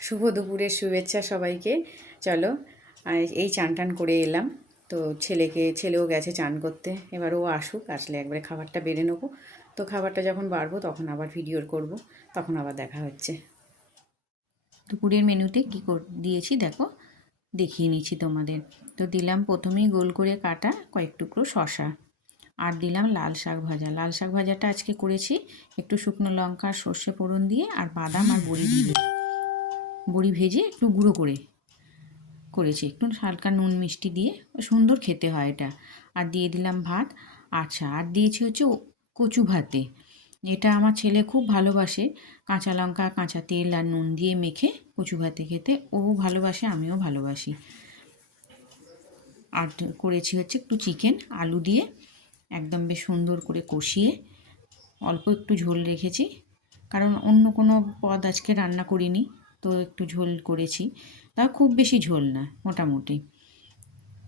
শুভ দুপুরের শুভেচ্ছা সবাইকে। চলো এই চান টান করে এলাম। তো ছেলেকে, ছেলেও গেছে চান করতে। এবার ও আসুক, আসলে একবারে খাবারটা বেড়ে নেব। তো খাবারটা যখন বাড়বো, তখন আবার ভিডিওর করব, তখন আবার দেখা হচ্ছে। দুপুরের মেনুতে কী কর, দিয়েছি দেখো, দেখিয়ে নিচ্ছি তোমাদের। তো দিলাম প্রথমেই গোল করে কাটা কয়েক টুকরো শশা আর দিলাম লাল শাক ভাজা। লাল শাক ভাজাটা আজকে করেছি একটু শুকনো লঙ্কা, সর্ষে ফোড়ন দিয়ে, আর বাদাম আর বড়ি দিয়ে। বড়ি ভেজে একটু গুঁড়ো করে করেছি। একটু হালকা নুন মিষ্টি দিয়ে। সুন্দর খেতে হয় এটা। আর দিয়ে দিলাম ভাত। আচ্ছা আর দিয়েছি হচ্ছে কচু ভাতে। এটা আমার ছেলে খুব ভালোবাসে। কাঁচা লঙ্কা, কাঁচা তেল আর নুন দিয়ে মেখে কচু ভাতে খেতে। ও ভালোবাসে, আমিও ভালোবাসি। আর করেছি হচ্ছে একটু চিকেন, আলু দিয়ে একদম বেশ সুন্দর করে কষিয়ে অল্প একটু ঝোল রেখেছি। কারণ অন্য কোনো পদ আজকে রান্না করিনি। তো একটু ঝোল করেছি। তা খুব বেশি ঝোল না, মোটামুটি।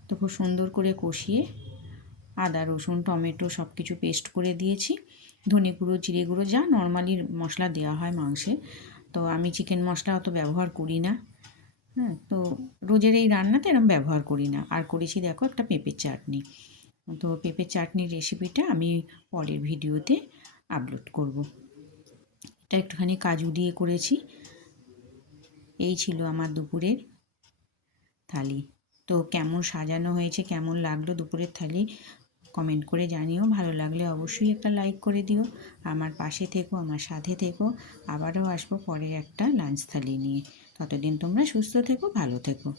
তো খুব সুন্দর করে কষিয়ে আদা, রসুন, টমেটো সব কিছু পেস্ট করে দিয়েছি। ধনে গুঁড়ো, জিরে গুঁড়ো, যা নর্মালি মশলা দেওয়া হয় মাংসে। তো আমি চিকেন মশলা অত ব্যবহার করি না। হ্যাঁ তো রোজের এই রান্নাতে এরকম ব্যবহার করি না। আর করেছি দেখো একটা পেঁপের চাটনি। তো পেঁপের চাটনির রেসিপিটা আমি পরের ভিডিওতে আপলোড করব। এটা একটুখানি কাজু দিয়ে করেছি। এই ছিল আমার দুপুরের থালি। তো কেমন সাজানো হয়েছে, কেমন লাগল দুপুরের থালি কমেন্ট করে জানিও। ভালো লাগলে অবশ্যই একটা লাইক করে দিও। আমার পাশে থেকো, আমার সাথে থেকো। আবারও আসব পরের একটা লাঞ্চ থালি নিয়ে। ততদিন তোমরা সুস্থ থেকো, ভালো থেকো।